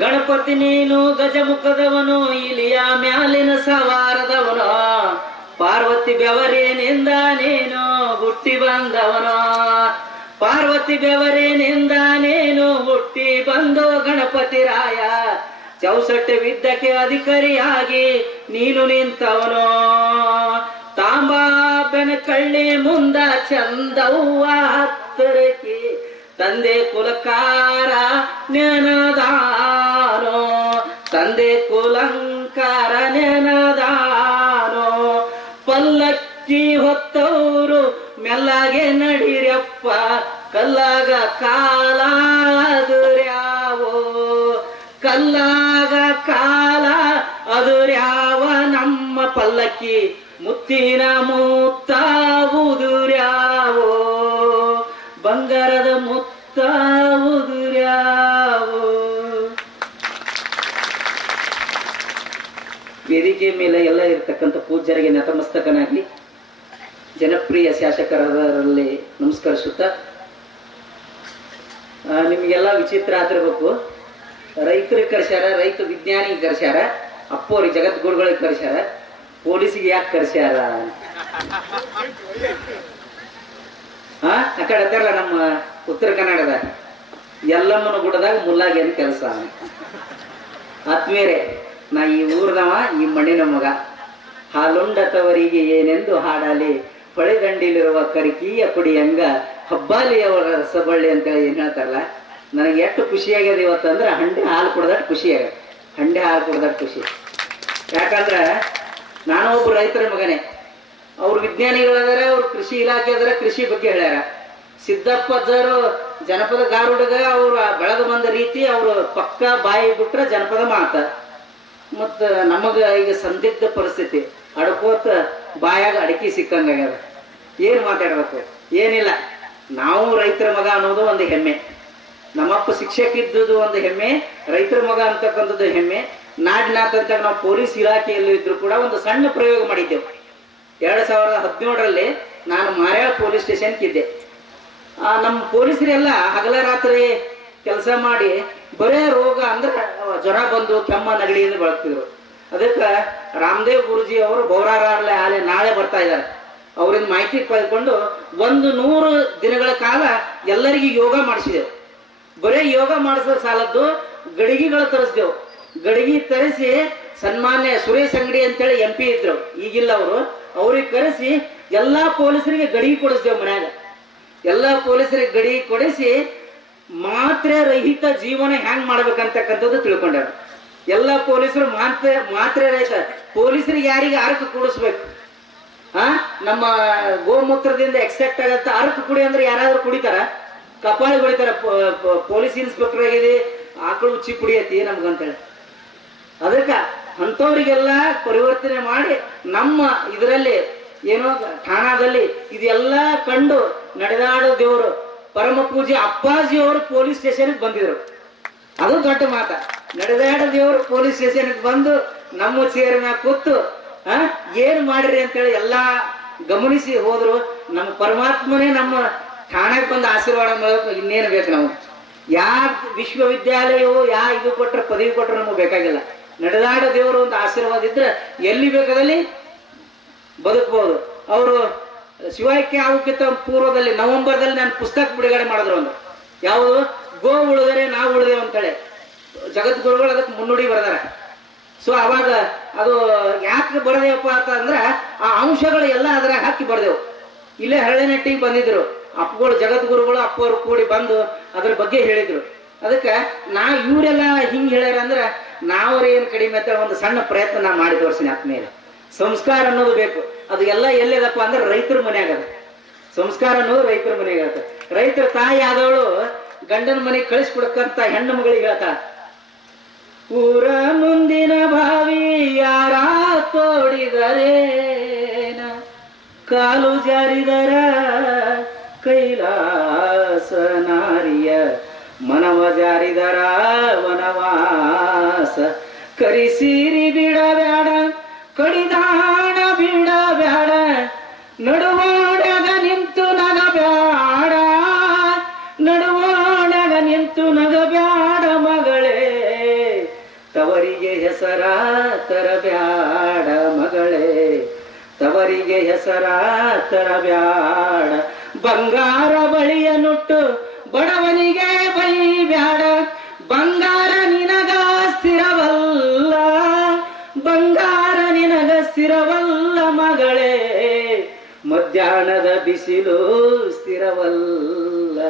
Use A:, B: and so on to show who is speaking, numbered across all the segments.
A: ಗಣಪತಿ ನೀನು ಗಜಮುಖದವನು, ಇಲಿಯ ಮ್ಯಾಲಿನ ಸವಾರದವನು. ಪಾರ್ವತಿ ಬೆವರೇನಿಂದ ನೀನು ಹುಟ್ಟಿ ಬಂದವನ. ಪಾರ್ವತಿ ಬೆವರೇನಿಂದ ನೀನು ಹುಟ್ಟಿ ಬಂದೋ ಗಣಪತಿ ರಾಯ. ಚೌಸಟ್ಟೆ ವಿದ್ಯಕ್ಕೆ ಅಧಿಕಾರಿಯಾಗಿ ನೀನು ನಿಂತವನು. ತಾಂಬಾಬೆನ ಕಳ್ಳಿ ಮುಂದ ಚಂದವ್ವ ಹತ್ತರಕಿ ತಂದೆ ಕುಲಕಾರ ನೆನದಾನೋ ತಂದೆ ಕುಲಂಕಾರ ನೆನದಾನೋ ಪಲ್ಲಕ್ಕಿ ಹೊತ್ತವರು ಮೆಲ್ಲಗೆ ನಡಿರಪ್ಪ, ಕಲ್ಲಾಗ ಕಾಲ ಅದುರ್ಯಾವೋ ಕಲ್ಲಾಗ ಕಾಲ ಅದುರ್ಯಾವ ನಮ್ಮ ಪಲ್ಲಕ್ಕಿ, ಮುತ್ತಿನ ಮುತ್ತ ವೇದಿಕೆ ಮೇಲೆ ಎಲ್ಲ ಇರತಕ್ಕಂಥ ಪೂಜ್ಯರಿಗೆ ನತಮಸ್ತಕನಾಗಿ ಜನಪ್ರಿಯ ಶಾಸಕರಲ್ಲಿ ನಮಸ್ಕರಿಸುತ್ತಾ ನಿಮಗೆಲ್ಲ ವಿಚಿತ್ರ ಆಗಿರ್ಬೇಕು. ರೈತರಿಗೆ ಕರ್ಸ್ಯಾರ, ರೈತ ವಿಜ್ಞಾನಿಗೆ ಕರ್ಸ್ಯಾರ ಅಪ್ಪೋರಿಗೆ ಜಗದ್ಗುರುಗಳಿಗೆ ಕರ್ಸ್ಯಾರ, ಪೊಲೀಸಿಗೆ ಯಾಕೆ ಕರ್ಸ್ಯಾರ? ಆ ಕಡೆ ಅದಾರಲ್ಲ ನಮ್ಮ ಉತ್ತರ ಕನ್ನಡದ ಎಲ್ಲಮ್ಮನ ಗುಡದಾಗ ಅಂತ ಕೆಲಸ. ಆತ್ಮೀಯರೇ ನಾ ಈ ಊರ್ನವ, ಈ ಮಣ್ಣಿನ ಮಗ. ಹಾಲುಂಡ ತವರಿಗೆ ಏನೆಂದು ಹಾಡಲಿ. ಹೊಳೆದಂಡಿಲಿರುವ ಕರಿಕೀಯ ಕುಡಿಯಂಗ ಹಬ್ಬಾಲಿಯವರ ರಸಬಳ್ಳಿ ಅಂತ ಏನು ಹೇಳ್ತಾರಲ್ಲ, ನನಗೆ ಎಷ್ಟು ಖುಷಿಯಾಗ್ಯದ ಇವತ್ತಂದ್ರೆ ಹಂಡೆ ಹಾಲು ಖುಷಿ ಆಗ್ಯದ. ಹಂಡೆ ಹಾಲು ಕುಡ್ದಟ್ಟು ಖುಷಿ. ಯಾಕಂದ್ರೆ ನಾನು ಒಬ್ಬ ರೈತರ ಮಗನೇ. ಅವ್ರು ವಿಜ್ಞಾನಿಗಳದಾರ ಅವ್ರು ಕೃಷಿ ಇಲಾಖೆ ಅದರ, ಕೃಷಿ ಬಗ್ಗೆ ಹೇಳ್ಯಾರ. ಸಿದ್ದಪ್ಪ ಜರು ಜನಪದ ಗಾರುಡಗ ಅವರು ಬೆಳೆದು ಬಂದ ರೀತಿ ಅವರು ಪಕ್ಕ ಬಾಯಿ ಬಿಟ್ರೆ ಜನಪದ ಮಾತ. ಮತ್ತು ನಮಗೆ ಈಗ ಸಂದಿಗ್ಧ ಪರಿಸ್ಥಿತಿ. ಅಡ್ಕೋತ ಬಾಯಾಗ ಅಡಕಿ ಸಿಕ್ಕಂಗಾಗ್ಯದ. ಏನು ಮಾತಾಡ್ಬೇಕು? ಏನಿಲ್ಲ. ನಾವು ರೈತರ ಮಗ ಅನ್ನೋದು ಒಂದು ಹೆಮ್ಮೆ. ನಮ್ಮಪ್ಪ ಶಿಕ್ಷಕ ಇದ್ದುದು ಒಂದು ಹೆಮ್ಮೆ ರೈತರ ಮಗ ಅಂತಕ್ಕಂಥದ್ದು ಹೆಮ್ಮೆ. ನಾಡಿನಾಥ್ ಅಂತ ನಾವು ಪೊಲೀಸ್ ಇಲಾಖೆಯಲ್ಲಿ ಇದ್ರು ಕೂಡ ಒಂದು ಸಣ್ಣ ಪ್ರಯೋಗ ಮಾಡಿದ್ದೆವು. ಎರಡು ಸಾವಿರದ ಹದಿನೇಳರಲ್ಲಿ ನಾನು ಮಾರ್ಯಾಳ ಪೊಲೀಸ್ ಸ್ಟೇಷನ್ ಆ, ನಮ್ಮ ಪೊಲೀಸರೆಲ್ಲ ಹಗಲ ರಾತ್ರಿ ಕೆಲಸ ಮಾಡಿ, ಬರೇ ರೋಗ ಅಂದ್ರೆ ಜ್ವರ ಬಂದು ಕೆಮ್ಮ ನಗಡಿ ಅಂತ ಬಳಸ್ತಿದ್ರು. ಅದಕ್ಕೆ ರಾಮದೇವ್ ಗುರುಜಿ ಅವರು ಬೌರಾರಲ್ಲೇ ಆಲೆ ನಾಳೆ ಬರ್ತಾ ಇದ್ದಾರೆ. ಅವರಿಂದ ಮಾಹಿತಿ ಪಡೆದುಕೊಂಡು ಒಂದು ನೂರು ದಿನಗಳ ಕಾಲ ಎಲ್ಲರಿಗೂ ಯೋಗ ಮಾಡಿಸಿದೆವು. ಬರೇ ಯೋಗ ಮಾಡಿಸೋ ಸಾಲದ್ದು ಗಡಿಗೆಗಳು ತರಿಸಿದೆವು. ಗಡಿಗೆ ತರಿಸಿ ಸನ್ಮಾನ್ಯ ಸುರೇಶ್ ಅಂಗಡಿ ಅಂತೇಳಿ ಎಂ ಪಿ ಇದ್ರು. ಈಗಿಲ್ಲ ಅವರು. ಅವ್ರಿಗೆ ಕರೆಸಿ ಎಲ್ಲಾ ಪೊಲೀಸರಿಗೆ ಗಡಿಗೆ ಕೊಡಿಸ್ದೆವು ಮನ್ಯಾಗ. ಎಲ್ಲಾ ಪೊಲೀಸರಿಗೆ ಗಡಿಗೆ ಕೊಡಿಸಿ ಮಾತ್ರೆ ರಹಿತ ಜೀವನ ಹ್ಯಾಂಗ್ ಮಾಡ್ಬೇಕಂತಕ್ಕಂಥದ್ದು ತಿಳ್ಕೊಂಡಾರ ಎಲ್ಲ ಪೊಲೀಸರು ಮಾತ್ರೆ ಮಾತ್ರೆ ರಹಿತ, ಪೊಲೀಸರಿಗೆ ಯಾರಿಗೆ ಅರ್ಕ ಕೂಡಿಸ್ಬೇಕು? ಆ? ನಮ್ಮ ಗೋಮೂತ್ರದಿಂದ ಎಕ್ಸೆಪ್ಟ್ ಆಗತ್ತ ಅರ್ಕ ಕುಡಿ ಅಂದ್ರೆ ಯಾರಾದ್ರೂ ಕುಡಿತಾರ? ಕಪಾಳಿ ಕುಡಿತಾರ ಪೊಲೀಸ್ ಇನ್ಸ್ಪೆಕ್ಟರ್ ಆಗಿದೆ ಆಕಳು ಉಚ್ಚಿ ಕುಡಿಯತಿ ನಮ್ಗಂತೇಳಿ. ಅದಕ್ಕೆ ಅಂಥವ್ರಿಗೆಲ್ಲ ಪರಿವರ್ತನೆ ಮಾಡಿ ನಮ್ಮ ಇದರಲ್ಲಿ ಏನೋ ಠಾಣಾದಲ್ಲಿ ಇದೆಲ್ಲ ಕಂಡು ನಡೆದಾಡೋ ದೇವರು ಪರಮ ಪೂಜೆ ಅಪ್ಪಾಜಿ ಅವರು ಪೊಲೀಸ್ ಸ್ಟೇಷನ್ಗೆ ಬಂದಿದ್ರು. ಅದು ದೊಡ್ಡ ಮಾತ. ನಡೆದಾಡ ದೇವರು ಪೊಲೀಸ್ ಸ್ಟೇಷನ್ಗೆ ಬಂದು ನಮ್ಮ ಚೇರ್ ಕೂತು ಆ, ಏನ್ ಮಾಡಿರಿ ಅಂತೇಳಿ ಎಲ್ಲಾ ಗಮನಿಸಿ ಹೋದ್ರು. ನಮ್ಮ ಪರಮಾತ್ಮನೇ ನಮ್ಮ ಠಾಣೆಗೆ ಬಂದು ಆಶೀರ್ವಾದ ಮಾಡೋದು ಇನ್ನೇನು ಬೇಕು ನಾವು ಯಾ ವಿಶ್ವವಿದ್ಯಾಲಯವು ಯಾ ಇದು ಕೊಟ್ಟರೆ ಪದವಿ ಕೊಟ್ಟರು ನಮಗೆ ಬೇಕಾಗಿಲ್ಲ. ನಡೆದಾಡ ದೇವರು ಒಂದು ಆಶೀರ್ವಾದ ಇದ್ರೆ ಎಲ್ಲಿ ಬೇಕಾದಲ್ಲಿ ಬದುಕಬಹುದು ಅವರು ಶಿವಾಯ್ಕೆ ಆಗೋಕ್ಕಿಂತ ಪೂರ್ವದಲ್ಲಿ ನವೆಂಬರ್ದಲ್ಲಿ ನಾನು ಪುಸ್ತಕ ಬಿಡುಗಡೆ ಮಾಡಿದ್ರು ಒಂದು. ಯಾವುದು? ಗೋ ಉಳಿದರೆ ನಾವು ಉಳಿದೇವು ಅಂತೇಳಿ. ಜಗದ್ಗುರುಗಳು ಅದಕ್ಕೆ ಮುನ್ನುಡಿ ಬರೆದಾರ. ಸೊ ಅವಾಗ ಅದು ಯಾಕೆ ಬರದೇವಪ್ಪ ಅಂತಂದ್ರೆ ಆ ಅಂಶಗಳು ಎಲ್ಲ ಅದರ ಹಾಕಿ ಬರ್ದೆವು. ಇಲ್ಲೇ ಹರಳೆನಟ್ಟಿಗೆ ಬಂದಿದ್ರು. ಅಪ್ಪಗಳು ಜಗದ್ಗುರುಗಳು ಅಪ್ಪವರು ಕೂಡಿ ಬಂದು ಅದ್ರ ಬಗ್ಗೆ ಹೇಳಿದ್ರು. ಅದಕ್ಕೆ ನಾ ಇವರೆಲ್ಲ ಹಿಂಗೆ ಹೇಳ್ಯಾರ ಅಂದ್ರೆ ನಾವ್ರ ಏನು ಕಡಿಮೆ ಅಂತ ಒಂದು ಸಣ್ಣ ಪ್ರಯತ್ನ ನಾ ಮಾಡಿ ತೋರಿಸಿನಿ ಆತ್ಮೇಲೆ. ಸಂಸ್ಕಾರ ಅನ್ನೋದು ಬೇಕು. ಅದು ಎಲ್ಲ ಎಲ್ಲಿದಪ್ಪ ಅಂದ್ರೆ ರೈತರ ಮನ್ಯಾಗ ಸಂಸ್ಕಾರ ಅನ್ನೋದು ರೈತರ ಹೇಳ್ತಾರೆ ರೈತರ ತಾಯಿ ಆದವಳು ಗಂಡನ ಮನೆಗೆ ಕಳಿಸ್ಕೊಡಕ್ಕಂತ ಹೆಣ್ಣು ಮಗಳಿಗೆ ಹೇಳ್ತಾ, ಊರ ಮುಂದಿನ ಬಾವಿ ಯಾರ ತೋಡಿದರೇನ? ಕಾಲು ಜಾರಿದರ ಕೈಲಾಸ ನಾರಿಯ, ಮನವ ಜಾರಿದರ ವನವಾಸ, ಕರಿಸೀರಿ ಹೆಸರ ತರಬ್ಯಾಡ ಮಗಳೇ. ತವರಿಗೆ ಹೆಸರ ತರಬ್ಯಾಡ ಬಂಗಾರ ಬಳಿಯ ನುಟ್ಟು ಬಡವನಿಗೆ ಬೈಬ್ಯಾಡ ಬಂಗಾರ ನಿನಗ ಸ್ಥಿರವಲ್ಲ. ಬಂಗಾರ ನಿನಗ ಸ್ಥಿರವಲ್ಲ ಮಗಳೇ. ಮಧ್ಯಾಹ್ನದ ಬಿಸಿಲು ಸ್ಥಿರವಲ್ಲ.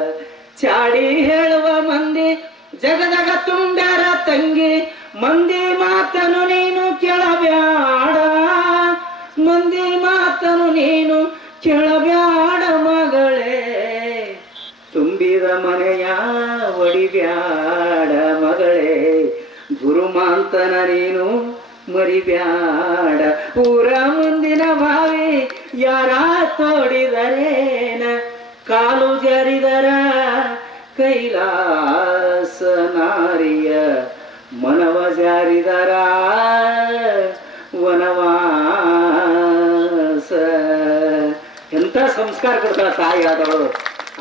A: ಚಾಡಿ ಹೇಳುವ ಮಂದಿ ಜಗದಗ ತುಂಬ್ಯಾರ ತಂಗಿ. ಮಂದಿ ಮಾತನು ನೀನು ಕೇಳಬ್ಯಾಡ. ಮಂದಿ ಮಾತನು ನೀನು ಕೇಳಬ್ಯಾಡ ಮಗಳೇ. ತುಂಬಿದ ಮನೆಯ ಒಡಿಬ್ಯಾಡ ಮಗಳೇ. ಗುರುಮಾಂತನ ನೀನು ಮರಿಬ್ಯಾಡ. ಊರ ಮುಂದಿನ ಬಾವಿ ಯಾರ ತೋಡಿದರೇನ? ಕಾಲು ಜರಿದರ ಕೈಲಾಸ ನಾರಿಯ ಮನವ ಜಾರಿದರ ವನವಾಸ. ಎಂಥ ಸಂಸ್ಕಾರ ಕೊಡ್ತಾಳ ತಾಯಿ ಆದವಳು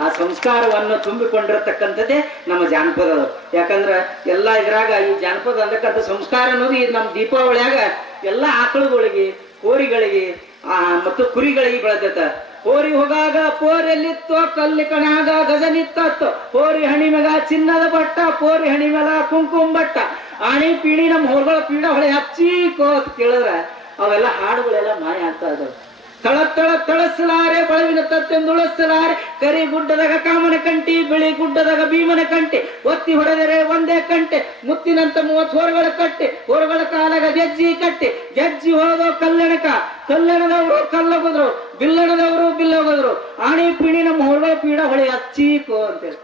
A: ಆ ಸಂಸ್ಕಾರವನ್ನು ತುಂಬಿಕೊಂಡಿರತಕ್ಕಂಥದ್ದೇ ನಮ್ಮ ಜಾನಪದ. ಯಾಕಂದ್ರೆ ಎಲ್ಲ ಇದ್ರಾಗ ಈ ಜಾನಪದ ಅಂದಕ್ಕಂಥ ಸಂಸ್ಕಾರ ಅನ್ನೋದು ಈ ನಮ್ಮ ದೀಪಾವಳಿಯಾಗ ಎಲ್ಲ ಆಕಳುಗಳಿಗೆ, ಕೋರಿಗಳಿಗೆ ಮತ್ತು ಕುರಿಗಳಿಗೆ ಬೆಳೆದೈತ. ಹೋರಿ ಹೋಗಾಗ ಪೋರೆಲ್ಲಿತ್ತೋ ಕಲ್ಲಿ ಕಣಾಗ ಗಜನಿತ್ತತ್ತು. ಹೋರಿ ಹಣಿಮೆಗ ಚಿನ್ನದ ಬಟ್ಟ, ಪೋರಿ ಹಣಿಮೆಲ ಕುಂಕುಮ ಬಟ್ಟ. ಆಣಿ ಪೀಳಿ ನಮ್ಮ ಹೊರಗಳ ಪೀಡ ಹೊಳೆ ಹಚ್ಚಿ ಕೋತ್ ಕೇಳಿದ್ರೆ, ಅವೆಲ್ಲ ಹಾಡುಗಳೆಲ್ಲ ಮಾಯ ಆಗ್ತಾ ಇದಾವೆ ತಳ ತಳ ತಳಸಲಾರೆ, ಬಳವಿನ ತತ್ತೆಂದುಳಸಲಾರೆ, ಕರಿ ಗುಡ್ಡದಾಗ ಕಾಮನ ಕಂಟಿ ಬಿಳಿ ಗುಡ್ಡದಾಗ ಭೀಮನ ಕಂಟಿ ಒತ್ತಿ ಹೊಡೆದರೆ ಒಂದೇ ಕಂಟೆ ಮುತ್ತಿನಂತ ಮೂವತ್ತು ಹೊರಗಳ ಕಟ್ಟೆ, ಹೊರಗಳ ಕಾಲಾಗ ಗೆಜ್ಜಿ ಕಟ್ಟೆ, ಗೆಜ್ಜಿ ಹೋದೋ ಕಲ್ಲಣಕ, ಕಲ್ಲಣದವರು ಕಲ್ಲೋಗಿದ್ರು, ಬಿಲ್ಲಣದವರು ಬಿಲ್ಲೋಗಿದ್ರು, ಆಣಿ ಪಿಣಿ ನಮ್ಮ ಹೊರಗಳ ಪೀಡ ಹೊಳೆ ಅಚ್ಚೀಕು ಅಂತೇಳಿ.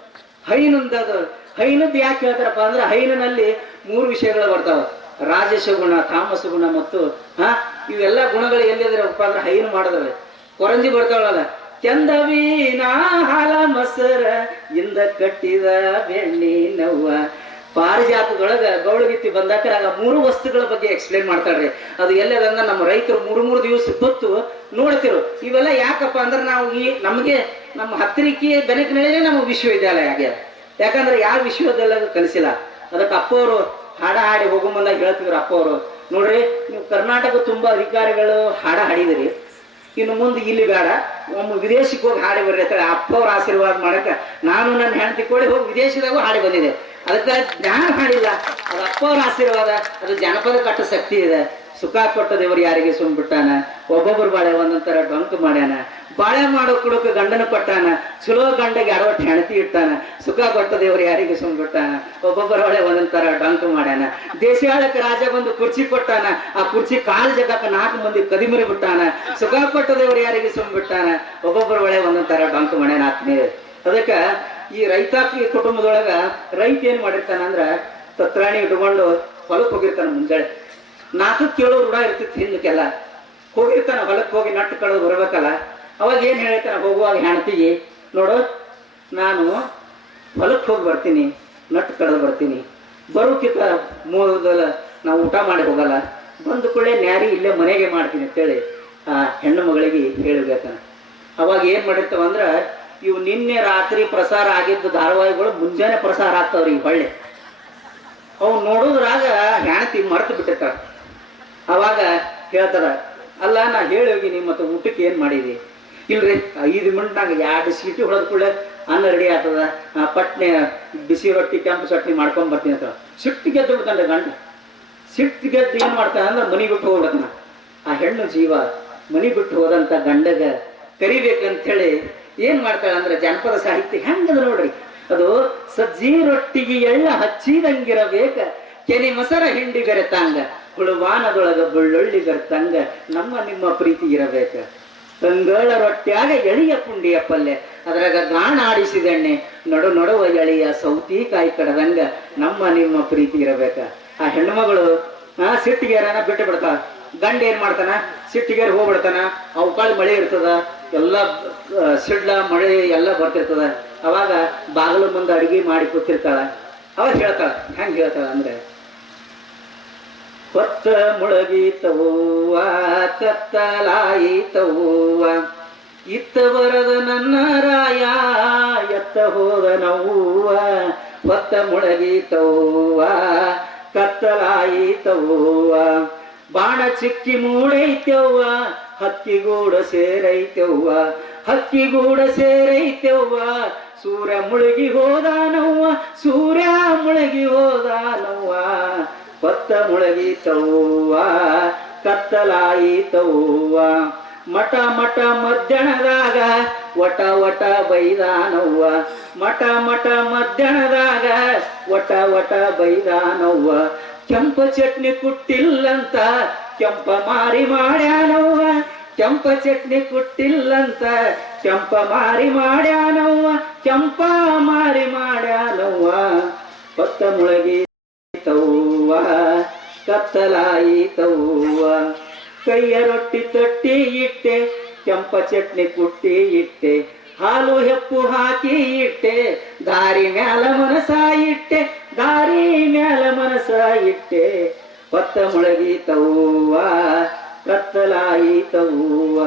A: ಹೈನುಂದದು, ಹೈನದ್ ಯಾಕೆ ಹೇಳ್ತಾರಪ್ಪ ಅಂದ್ರೆ ಹೈನಿನಲ್ಲಿ ಮೂರು ವಿಷಯಗಳು ಬರ್ತಾವ. ರಾಜಸ ಗುಣ ತಾಮಸ ಗುಣ ಮತ್ತು, ಹಾ, ಇವೆಲ್ಲ ಗುಣಗಳು ಎಲ್ಲಿದ್ರಪ್ಪ ಅಂದ್ರೆ ಹೈನು ಮಾಡಿದ್ರೆ ಕೊರಂಜಿ ಬರ್ತಾವಳಲ್ಲ ಚಂದವೀನ ಹಾಲ ಮೊಸರ ಇಂದ ಕಟ್ಟಿದ ಬೆಣ್ಣಿ ನವ್ವ. ಪಾರಿಜಾತದೊಳಗ ಗೌಳಗಿತ್ತಿ ಬಂದಾಗ ಆಗ ಮೂರು ವಸ್ತುಗಳ ಬಗ್ಗೆ ಎಕ್ಸ್ಪ್ಲೇನ್ ಮಾಡ್ತಾಳ್ರಿ. ಅದು ಎಲ್ಲದಂದ್ರೆ ನಮ್ಮ ರೈತರು ಮೂರು ಮೂರು ದಿವಸ ಗೊತ್ತು, ನೋಡ್ತಿರು. ಇವೆಲ್ಲ ಯಾಕಪ್ಪ ಅಂದ್ರೆ ನಾವು ಈ ನಮಗೆ ನಮ್ಮ ಹತ್ತಿರಿಕೆ ಬೆನಕಿನಲ್ಲೇ ನಮ್ಮ ವಿಶ್ವವಿದ್ಯಾಲಯ ಆಗ್ಯದ. ಯಾಕಂದ್ರೆ ಯಾವ ವಿಶ್ವವಿದ್ಯಾಲಯ ಕಲಿಸಿಲ್ಲ. ಅದಕ್ಕೆ ಅಪ್ಪ ಅವರು ಹಾಡ ಹಾಡಿ ಹೋಗೋ ಮುಂದಾಗ ಹೇಳ್ತಿದ್ರು ಅಪ್ಪ ಅವರು. ನೋಡ್ರಿ, ನೀವು ಕರ್ನಾಟಕ ತುಂಬಾ ಅಧಿಕಾರಿಗಳು ಹಾಡ ಹಾಡಿದಿರಿ ಇನ್ನು ಮುಂದೆ ಇಲ್ಲಿ ಬೇಡ. ಒಮ್ಮ ವಿದೇಶಕ್ಕೆ ಹೋಗಿ ಹಾಡಿ ಬರ್ರಿ ಅಂತ ಅಪ್ಪ ಅವ್ರ ಆಶೀರ್ವಾದ ಮಾಡಕ್ಕೆ ನಾನು ನನ್ನ ಹೆಂಡತಿ ಕೂಡಿ ಹೋಗಿ ವಿದೇಶದಾಗೂ ಹಾಡಿ ಬಂದಿದೆ. ಅದಕ್ಕೆ ಜ್ಞಾನ ಹಾಡಿಲ್ಲ. ಅದು ಅಪ್ಪ ಅವ್ರ ಆಶೀರ್ವಾದ. ಅದು ಜನಪದ ಕಟ್ಟ ಶಕ್ತಿ ಇದೆ. ಸುಖ ಕೊಟ್ಟ ದೇವರು ಯಾರಿಗೆ ಸುಮ್ಬಿಟ್ಟಾನ? ಒಬ್ಬೊಬ್ಬರು ಬಾಳೆ ಒಂದೊಂಥರ ಡೊಂಕ್ ಮಾಡ್ಯಾನ? ಬಾಳೆ ಮಾಡೋ ಕುಡಕ ಗಂಡನ ಕೊಟ್ಟಾನ ಚಲೋ ಗಂಡಗೆ ಅರವತ್ತು ಹೆಣತಿ ಇಟ್ಟಾನ ಸುಖ ಕೊಟ್ಟ ದೇವ್ರು ಯಾರಿಗೆ ಸುಮ್ಬಿಟ್ಟಾನ ಒಬ್ಬೊಬ್ಬರ ಒಳೆ ಒಂದೊಂದ್ ತರ ಡಂಕ್ ಮಾಡ್ಯಾನ. ದೇಶಾಳಕ್ಕೆ ರಾಜ ಬಂದು ಕುರ್ಚಿ ಕೊಟ್ಟಾನ, ಆ ಕುರ್ಚಿ ಕಾಲು ಜಗಕ್ಕ ನಾಲ್ಕು ಮಂದಿ ಕದಿಮರಿ ಬಿಟ್ಟಾನ. ಸುಖ ಕೊಟ್ಟ ದೇವ್ರು ಯಾರಿಗೆ ಸುಮ್ಬಿಟ್ಟಾನ ಒಬ್ಬೊಬ್ಬರ ಒಳೆ ಒಂದೊಂದ್ ತರ ಡಂಕ್ ಮಾಡ್ಯಾನ ಆತ್ಮೀಯ. ಅದಕ್ಕ ಈ ರೈತಾಪಿ ಕುಟುಂಬದೊಳಗ ರೈತ ಏನ್ ಮಾಡಿರ್ತಾನ ಅಂದ್ರ ತತ್ರಾಣಿ ಇಟ್ಕೊಂಡು ಹೊಲಕ್ಕೆ ಹೋಗಿರ್ತಾನ ಮುಂಜಾನೆ ನಾಲ್ಕು ಕೇಳೋ ರೂಢ ಇರ್ತಿತ್ತು ಹಿಂದಕ್ಕೆಲ್ಲ. ಹೋಗಿರ್ತಾನ ಹೊಲಕ್ಕೆ ಹೋಗಿ ನಟ್ಟು ಕಳೆದು ಬರ್ಬೇಕಲ್ಲ. ಅವಾಗ ಏನು ಹೇಳ್ತಾನೆ ಹೋಗುವಾಗ ಹೆಣ್ತಿಗೆ, ನೋಡು, ನಾನು ಹೊಲಕ್ಕೆ ಹೋಗಿ ಬರ್ತೀನಿ ನಟ್ಟು ಕಳೆದು ಬರ್ತೀನಿ. ಬರೋಕ್ಕಿಂತ ಮೂಲ ನಾವು ಊಟ ಮಾಡಿ ಹೋಗಲ್ಲ. ಬಂದ ಕೂಡಲೇ ನ್ಯಾರಿ ಇಲ್ಲೇ ಮನೆಗೆ ಮಾಡ್ತೀನಿ ಅಂತೇಳಿ ಆ ಹೆಣ್ಣು ಮಗಳಿಗೆ ಹೇಳಬೇಕಾನೆ ಅವಾಗ ಏನು ಮಾಡಿರ್ತಾವ ಅಂದ್ರೆ, ಇವು ನಿನ್ನೆ ರಾತ್ರಿ ಪ್ರಸಾರ ಆಗಿದ್ದ ಧಾರಾವಾಹಿಗಳು ಮುಂಜಾನೆ ಪ್ರಸಾರ ಆಗ್ತಾವ್ರಿ ಈ ಹೊಳ್ಳೆ. ಅವು ನೋಡೋದ್ರಾಗ ಹೆಣತಿ ಮರೆತು ಬಿಟ್ಟಿರ್ತಾಳ. ಅವಾಗ ಹೇಳ್ತಾರ, ಅಲ್ಲ, ನಾ ಹೇಳಿ ಹೋಗಿ ನಿಮ್ಮ ಊಟಕ್ಕೆ ಏನು ಮಾಡಿದಿ? ಇಲ್ರಿ, ಐದು ಮಿನಿಟ್ನಾಗ ಎರಡು ಸೀಟಿ ಹೊಡೆದ ಕೂಡಲೇ ಅನ್ನ ರೆಡಿ ಆಗ್ತದ. ಪಟ್ನೆ, ಬಿಸಿ ರೊಟ್ಟಿ, ಕೆಂಪು ಚಟ್ನಿ ಮಾಡ್ಕೊಂಡ್ ಬರ್ತೀನಿ ಅಂತ ಸಿಟ್ಟು ಗೆದ್ದು ಬಿಡ್ತಾನೆ ಗಂಡ. ಸಿಟ್ಟು ಗೆದ್ದು ಏನ್ ಮಾಡ್ತಾನೆ ಅಂದ್ರೆ ಮನಿ ಬಿಟ್ಟು ಹೋಗ್ಬಿಡ್ತಾನ. ಆ ಹೆಣ್ಣು ಜೀವ ಮನಿ ಬಿಟ್ಟು ಹೋದಂತ ಗಂಡಗ ಕರಿಬೇಕಂತ ಹೇಳಿ ಏನ್ ಮಾಡ್ತಾಳೆ ಅಂದ್ರೆ ಜನಪದ ಸಾಹಿತ್ಯ ಹೆಂಗದ ನೋಡ್ರಿ? ಅದು ಸಜ್ಜಿ ರೊಟ್ಟಿಗೆ ಎಳ್ಳ ಹಚ್ಚಿದಂಗಿರಬೇಕ. ಕೆನೆ ಮೊಸರ ಹಿಂಡಿ ಬೆರೆತಾಂಗ, ಹುಳುವಾನದೊಳಗ ಬೆಳ್ಳುಳ್ಳಿ ಬೆರೆತಂಗ, ನಮ್ಮ ನಿಮ್ಮ ಪ್ರೀತಿ ಇರಬೇಕ. ತಂಗಳ ರೊಟ್ಟ್ಯಾಗ ಎಳಿಯ ಪುಂಡಿಯ ಪಲ್ಯ ಅದ್ರಾಗ ಗಾಣ ಆಡಿಸಿದಣ್ಣೆ. ನಡು ನಡುವ ಎಳೆಯ ಸೌತಿಕಾಯಿ ಕಡದಂಗ ನಮ್ಮ ನಿಮ್ಮ ಪ್ರೀತಿ ಇರಬೇಕ. ಆ ಹೆಣ್ಮಗಳು ಆ ಸಿಟ್ಟಿಗೆರನ ಬಿಟ್ಟು ಬಿಡ್ತಾಳ. ಗಂಡ ಏನ್ ಮಾಡ್ತಾನ? ಸಿಟ್ಟಿಗೆರ್ ಹೋಗ್ಬಿಡ್ತಾನ ಅವಕಾಳ ಮಳೆ ಇರ್ತದ. ಎಲ್ಲ ಸಿಡ್ಲ, ಮಳೆ ಎಲ್ಲ ಬರ್ತಿರ್ತದ. ಅವಾಗ ಬಾಗಿಲು ಮುಂದೆ ಅಡಿಗೆ ಮಾಡಿ ಕೂತಿರ್ತಾಳ. ಅವಾಗ ಹೇಳ್ತಾಳ. ಹೆಂಗ್ ಹೇಳ್ತಾಳ ಅಂದ್ರೆ ಹೊತ್ತ ಮುಳಗೀತವೋವ ಕತ್ತಲಾಯಿತವೋವ ಇತ್ತ ಬರದ ನನ್ನ ರಾಯ, ಎತ್ತ ಹೋದ ನವ್ವ ಹೊತ್ತ ಮುಳಗೀತವೋವ ಕತ್ತಲಾಯಿತವೋವ ಬಾಣ ಚಿಕ್ಕಿ ಮೂಡೈತೆವ್ವ ಹಕ್ಕಿಗೂಡ ಸೇರೈತವ್ವ. ಹಕ್ಕಿಗೂಡ ಸೇರೈತವ್ವ ಸೂರ್ಯ ಮುಳುಗಿ ಹೋದಾನವ್ವ ಸೂರ್ಯ ಮುಳುಗಿ ಹೋದಾನವ್ವ ಪತ್ತ ಮುಳಗೀತವ್ವ, ಕತ್ತಲಾಯಿತವ್ವ. ಮಠ ಮಠ ಮಧ್ಯಾಹ್ನದಾಗ ವಟ ವಟ ಬೈದಾನವ್ವ. ಮಠ ಮಠ ಮಧ್ಯಾಹ್ನದಾಗ ವಟ ವಟ ಬೈದಾನವ್ವ. ಕೆಂಪ ಚಟ್ನಿ ಕುಟ್ಟಿಲ್ಲಂತ ಕೆಂಪ ಮಾರಿ ಮಾಡ್ಯಾನವ್ವ. ಕೆಂಪ ಚಟ್ನಿ ಕುಟ್ಟಿಲ್ಲಂತ ಕೆಂಪ ಮಾರಿ ಮಾಡ್ಯಾನವ್ವ. ಕೆಂಪ ಮಾರಿ ಮಾಡ್ಯಾನವ್ವ. ಹೊತ್ತ ಮುಳಗಿ ತವ್ವ ಕತ್ತಲಾಯಿತವ್ವ ಕೈಯ ರೊಟ್ಟಿ ತೊಟ್ಟಿ ಇಟ್ಟೆ, ಕೆಂಪ ಚಟ್ನಿ ಕುಟ್ಟಿ ಇಟ್ಟೆ, ಹಾಲು ಹೆಪ್ಪು ಹಾಕಿ ಇಟ್ಟೆ, ದಾರಿ ಮ್ಯಾಲ ಮನಸ ಇಟ್ಟೆ, ದಾರಿ ಮ್ಯಾಲ ಮನಸ ಇಟ್ಟೆ. ಪತ್ತ ಮುಳಗಿತವ್ವ ಕತ್ತಲಾಯಿತವ್ವ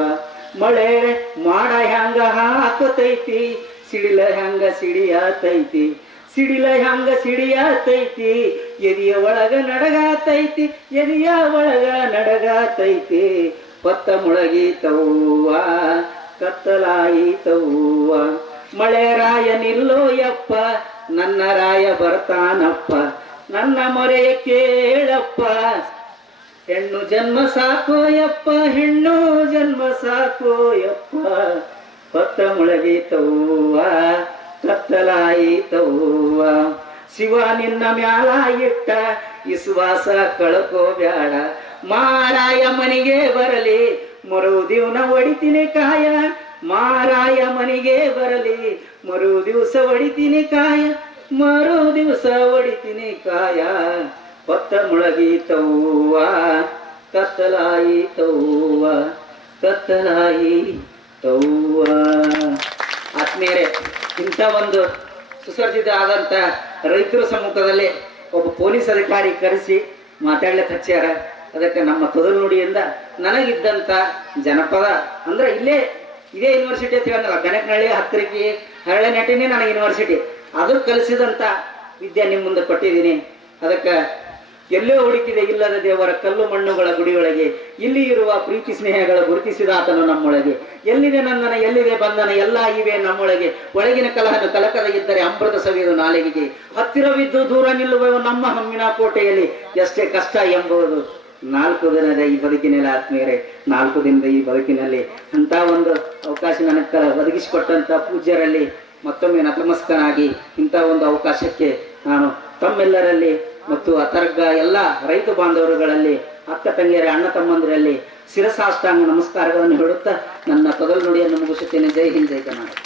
A: ಮಳೆ ಮಾಡ ಹ್ಯಾಂಗ ಹಾಕತೈತಿ, ಸಿಡಿಲ ಹ್ಯಾಂಗ ಸಿಡಿಯಾತೈತಿ. ಸಿಡಿಲ ಹಂಗ ಸಿಡಿಯಾತೈತಿ, ಎದಿಯ ಒಳಗ ನಡಗಾತೈತಿ, ಎದಿಯ ಒಳಗ ನಡಗಾತೈತಿ. ಪತ್ತ ಮುಳಗಿತವ್ವ ಕತ್ತಲಾಯಿತವ್ವ ಮಳೆ ರಾಯ ನಿಲ್ಲೋ ಯಪ್ಪ ನನ್ನ ರಾಯ ಬರ್ತಾನಪ್ಪ, ನನ್ನ ಮೊರೆಯ ಕೇಳಪ್ಪ. ಹೆಣ್ಣು ಜನ್ಮ ಸಾಕೋ ಯಪ್ಪ ಹೆಣ್ಣು ಜನ್ಮ ಸಾಕೋ ಯಪ್ಪ ಪತ್ತ ಮುಳಗಿತವ್ವ ಕತ್ತಲಾಯಿತವ್ವ ಶಿವ ನಿನ್ನ ಮ್ಯಾಲ ಇಟ್ಟ ವಿಶ್ವಾಸ ಕಳ್ಕೋಬ್ಯಾಡ ಮಾರಾಯ ಮನೆಗೆ ಬರಲಿ ಮರು ದಿವನ ಹೊಡಿತೀನಿ ಕಾಯ. ಮಾರಾಯ ಮನೆಗೆ ಬರಲಿ ಮರು ದಿವಸ ಹೊಡಿತೀನಿ ಕಾಯ. ಮರು ದಿವಸ ಹೊಡಿತೀನಿ ಕಾಯ. ಹೊತ್ತ ಮುಳಗಿತವ್ವ ಕತ್ತಲಾಯಿತವ್ವ ಕತ್ತಲಾಯಿತವ್ವ ಆತ್ಮೀಯರೇ ಇಂಥ ಒಂದು ಸುಸರ್ಜಿತ ಆದಂಥ ರೈತರ ಸಮ್ಮುಖದಲ್ಲಿ ಒಬ್ಬ ಪೊಲೀಸ್ ಅಧಿಕಾರಿ ಕರೆಸಿ ಮಾತಾಡ್ಲಿಕ್ಕೆ ಹಚ್ಚಾರ ಅದಕ್ಕೆ ನಮ್ಮ ತೊದಲು ನುಡಿಯಿಂದ ನನಗಿದ್ದಂಥ ಜನಪದ ಅಂದ್ರೆ ಇಲ್ಲೇ ಇದೇ ಯೂನಿವರ್ಸಿಟಿ ಅಂತ ಹೇಳಲ್ಲ ಬೆನಕನಹಳ್ಳಿ ಹತ್ತಿರಕ್ಕೆ ಹರಳೆನಟ್ಟಿನೇ ನನಗೆ ಯೂನಿವರ್ಸಿಟಿ ಅದು ಕಲಿಸಿದಂಥ ವಿದ್ಯೆ ನಿಮ್ಮ ಮುಂದೆ ಕೊಟ್ಟಿದ್ದೀನಿ. ಅದಕ್ಕೆ ಎಲ್ಲೋ ಹುಡುಕಿದೆ ಇಲ್ಲದ ದೇವರ ಕಲ್ಲು ಮಣ್ಣುಗಳ ಗುಡಿಯೊಳಗೆ, ಇಲ್ಲಿ ಇರುವ ಪ್ರೀತಿ ಸ್ನೇಹಗಳ ಗುರುತಿಸಿದ ಆತನು ನಮ್ಮೊಳಗೆ. ಎಲ್ಲಿದೆ ನಂದನ, ಎಲ್ಲಿದೆ ಬಂಧನ ಎಲ್ಲ ಇವೆ ನಮ್ಮೊಳಗೆ. ಒಳಗಿನ ಕಲಹನ ಕಲಕದ ಇದ್ದರೆ ಅಮೃತ ಸವಿಯುವ ನಾಲಿಗೆಗೆ ಹತ್ತಿರವಿದ್ದು ದೂರ ನಿಲ್ಲುವ ನಮ್ಮ ಹಮ್ಮಿನ ಕೋಟೆಯಲ್ಲಿ. ಎಷ್ಟೇ ಕಷ್ಟ ಎಂಬುದು ನಾಲ್ಕು ದಿನದ ಈ ಬದುಕಿನಲ್ಲಿ ಆತ್ಮೀಯರೇ, ನಾಲ್ಕು ದಿನದ ಈ ಬದುಕಿನಲ್ಲಿ ಅಂತ ಒಂದು ಅವಕಾಶ ನನಗೆ ಒದಗಿಸಿಕೊಟ್ಟಂತ ಪೂಜ್ಯರಲ್ಲಿ ಮತ್ತೊಮ್ಮೆ ನತಮಸ್ಕನಾಗಿ ಇಂಥ ಒಂದು ಅವಕಾಶಕ್ಕೆ ನಾನು ತಮ್ಮೆಲ್ಲರಲ್ಲಿ ಮತ್ತು ಅತರ್ಗ ಎಲ್ಲ ರೈತ ಬಾಂಧವರುಗಳಲ್ಲಿ, ಅಕ್ಕ ತಂಗಿಯರ, ಅಣ್ಣ ತಮ್ಮಂದಿರಲ್ಲಿ ಶಿರಸಾಷ್ಟಾಂಗ ನಮಸ್ಕಾರಗಳನ್ನು ಹೇಳುತ್ತಾ ನನ್ನ ತೊದಲು ನುಡಿಯನ್ನು ಮುಗಿಸುತ್ತೇನೆ. ಜೈ ಹಿಂದ್, ಜೈ ಕರ್ನಾಟಕ.